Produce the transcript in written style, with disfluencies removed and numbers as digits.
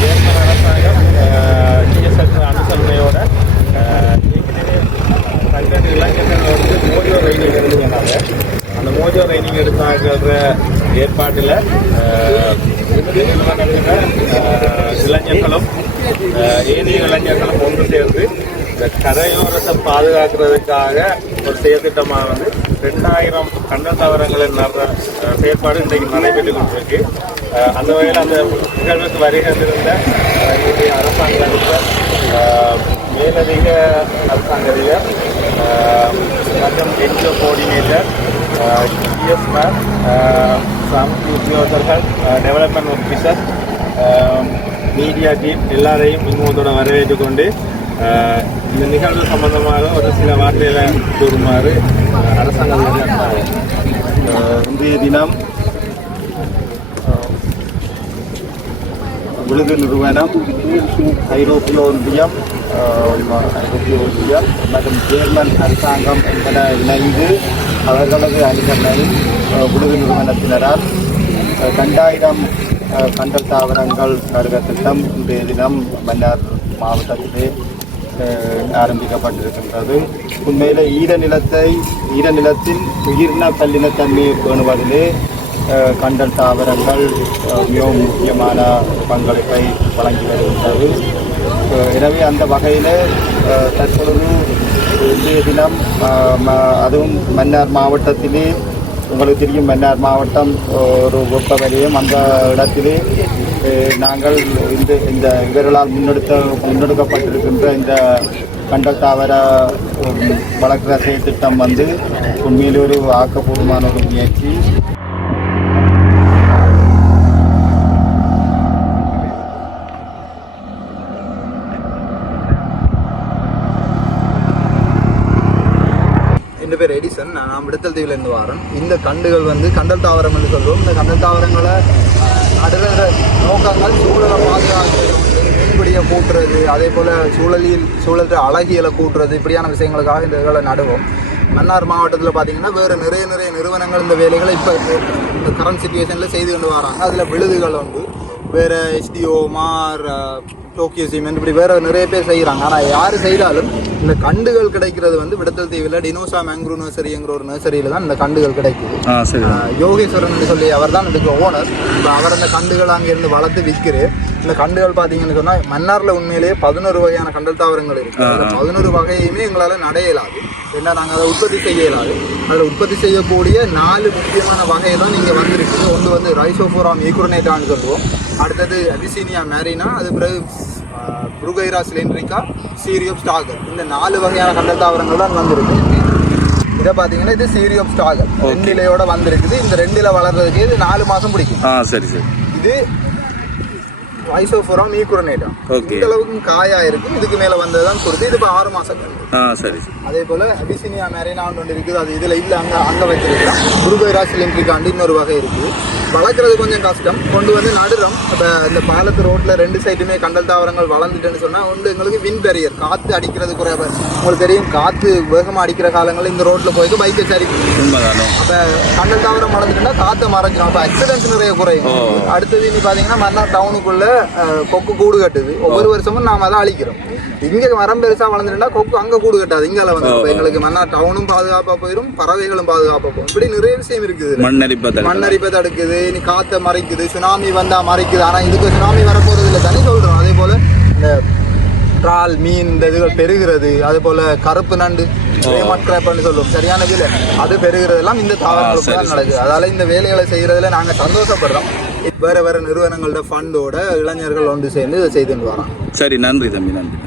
German அரசாங்கம் TDS அனுசரணையோட பன்னெண்டு இளைஞர்கள் வந்து மோஜோ ரைனிங் எடுத்துக்கிறாங்க. அந்த மோஜோ ரைனிங் எடுத்தாங்கிற ஏற்பாட்டில் இளைஞர்களும் ஏனைய இளைஞர்களும் ஒன்று சேர்ந்து இந்த கரையோரத்தை பாதுகாக்கிறதுக்காக ஒரு செயற்திட்டமாக வந்து 2000 கண்டல் தாவரங்களின் செயற்பாடு இன்றைக்கு நடைபெற்று கொண்டிருக்கு. அந்த வகையில் அந்த நிகழ்வுக்கு வருகின்ற இந்திய அரசாங்க அதிபர், மேலதிக அரசாங்க அதிபர் மற்றும் என்ஜிஓ கோஆர்டினேட்டர், ஜிஎஸ்ஆர், சமூக உத்தியோகர்கள், டெவலப்மெண்ட் ஆஃபீஸர், மீடியா டீம் எல்லாரையும் இங்கோட வரவேற்றுக் கொண்டு இந்த நிகழ்வு சம்பந்தமாக ஒரு சில வார்த்தைகளை கூறுமாறு அரசாங்கம் இன்றைய தினம் விழுது நிறுவனம், ஐரோப்பிய ஒன்றியம் மற்றும் ஜெர்மன் அரசாங்கம் என்பன இணைந்து அவர்களது அனுசரணையில் விழுது நிறுவனத்தினரால் 2000 கண்டல் தாவரங்கள் நடுக திட்டம் இன்றைய தினம் மன்னார் மாவட்டத்திலே ஆரம்பிக்கப்பட்டிருக்கின்றது. உண்மையிலே ஈரநிலத்தின் உயிரின பல்லினத்தன்மையை பேணுவதிலே கண்டல் தாவரங்கள் மிகவும் முக்கியமான பங்களிப்பை வழங்கி வருகின்றது. எனவே அந்த வகையில் தற்பொழுது இன்றைய தினம் அதுவும் மன்னார் மாவட்டத்திலே, உங்களுக்கு தெரியும் மன்னார் மாவட்டம் ஒரு வெப்ப வலயம், அந்த இடத்திலே நாங்கள் இந்த இவர்களால் முன்னெடுக்கப்பட்டிருக்கின்ற இந்த கண்டல் தாவர வளர்க்கிற செயற்திட்டம் வந்து உண்மையிலே ஒரு ஆக்கப்பூர்வமான ஒரு முயற்சி. என் பேர் எடிசன். நான் விடுத்தல் தீவிலேருந்து வரேன். இந்த கண்டுகள் வந்து கண்டல் தாவரம் என்று சொல்லுவோம். இந்த கண்டல் தாவரங்களை நடுகிற நோக்கங்கள் சூழலை பாதுகாக்கிறது, மீன்பிடியை கூட்டுறது, அதே போல் சூழல் அழகியலை கூட்டுறது, இப்படியான விஷயங்களுக்காக இந்த இதில் நடுவோம். மன்னார் மாவட்டத்தில் பார்த்திங்கன்னா வேறு நிறைய நிறுவனங்கள் இந்த வேலைகளை இப்போ இந்த கரண்ட் சிச்சுவேஷனில் செய்து கொண்டு வராங்க. அதில் விழுதுகள் உண்டு, வேறு எஸ்டிஓ, மார், டோக்கியோ சிமெண்ட், இப்படி வேறு நிறைய பேர் செய்கிறாங்க. ஆனால் யார் செய்தாலும் இந்த கண்டுகள் கிடைக்கிறது வந்து விடுத்தல் தீவில் டினோசா மேங்க்ரூ நர்சரிங்கிற ஒரு நர்சரியில் தான் இந்த கண்டுகள் கிடைக்குது. யோகேஸ்வரன் சொல்லி அவர் தான் இதுக்கு ஓனர். இப்போ அவர் அந்த கண்டுகள் அங்கேருந்து வளர்த்து விற்கிறது. இந்த கண்டுகள் பார்த்தீங்கன்னு சொன்னால் மன்னாரில் உண்மையிலேயே 11 வகையான கண்டல் தாவரங்கள் இருக்குது. அதில் 11 வகையுமே எங்களால் நடையலாது, ஏன்னா நாங்கள் அதை உற்பத்தி செய்ய இயலாது. அதில் உற்பத்தி செய்யக்கூடிய 4 முக்கியமான வகையை தான் நீங்கள் வந்திருக்குது. ஒன்று வந்து ரைசோஃபோராம் ஈக்ரோனேட்டான்னு சொல்லுவோம், அடுத்தது அபிசீனியா மேரினா, அது பிறகு புருகைரா சிலிண்ட்ரிகா, சீரியோப் ஸ்டாகர். இந்த 4 வகையான கண்டல் தாவரங்கள் தான் வந்திருக்கு. இதை பார்த்தீங்கன்னா இது சீரியோப் ஸ்டாகர் 2 இலையோட வந்திருக்குது. இந்த 2 இலை வளர்றதுக்கு இது 4 மாதம் பிடிக்கும். இது ரைசோஃபோராம் ஈக்ரோனேட்டா இந்த அளவுக்கு காயா இருக்கும். இதுக்கு மேலே வந்ததுதான் கொடுத்து இது இப்போ 6 மாதம். அதே போல் அபிசினியா மேரினான்னு ஒன்று இருக்குது, அது இதில் இல்லை, அங்கே வச்சிருக்கலாம். புருகைரா சிலிண்ட்ரிகாண்டு இன்னொரு வகை இருக்குது. வளர்க்குறது கொஞ்சம் கஷ்டம். கொண்டு வந்து நடுறோம். இப்போ இந்த பாலத்து ரோட்டில் 2 சைடுமே கண்டல் தாவரங்கள் வளர்ந்துட்டுன்னு சொன்னால் ஒன்று எங்களுக்கு வின் பேரியர், காற்று அடிக்கிறது குறைவு. உங்களுக்கு தெரியும், காற்று வேகமாக அடிக்கிற காலங்களில் இந்த ரோட்டில் போயிட்டு பைக்கை சரி. அப்போ கண்டல் தாவரம் வளர்ந்துட்டுனா காற்றை மறைஞ்சிடும். அப்போ ஆக்சிடென்ட்ஸ் நிறைய குறையும். அடுத்தது இனி பார்த்தீங்கன்னா மன்னார் டவுனுக்குள்ளே கொக்கு கூடு கட்டுது. ஒவ்வொரு வருஷமும் நாம் அதை அழிக்கிறோம். இங்கே மரம் பெருசாக வளர்ந்துட்டா கொக்கு அங்கே கூடு கட்டாது, இங்கே வந்து எங்களுக்கு மன்னார் டவுனும் பாதுகாப்பாக போயிடும், பறவைகளும் பாதுகாப்பாக போகும். இப்படி நிறைய விஷயம் இருக்குது. மண்ணரிப்பை தடுக்குது, இனி காற்றை மறைக்குது, சுனாமி வந்தால் மறைக்குது. ஆனால் இதுக்கு சுனாமி வரப்போகிறது இல்லை தானே சொல்கிறோம். அதே போல் இந்த இறால், மீன், இந்த இதுகள் பெருகிறது. அதே போல் கருப்பு நண்டு கிராப்னு சொல்லுவோம், சரியான இதில் அது பெருகிறதெல்லாம் இந்த தாவரங்களுக்கு தான் நடக்குது. அதால் இந்த வேலைகளை செய்கிறதுல நாங்கள் சந்தோஷப்படுறோம். வேறு நிறுவனங்களோட ஃபண்டோட இளைஞர்கள் ஒன்று சேர்ந்து இதை செய்துன்னு வரோம். சரி, நன்றி தம்பி, நன்றி.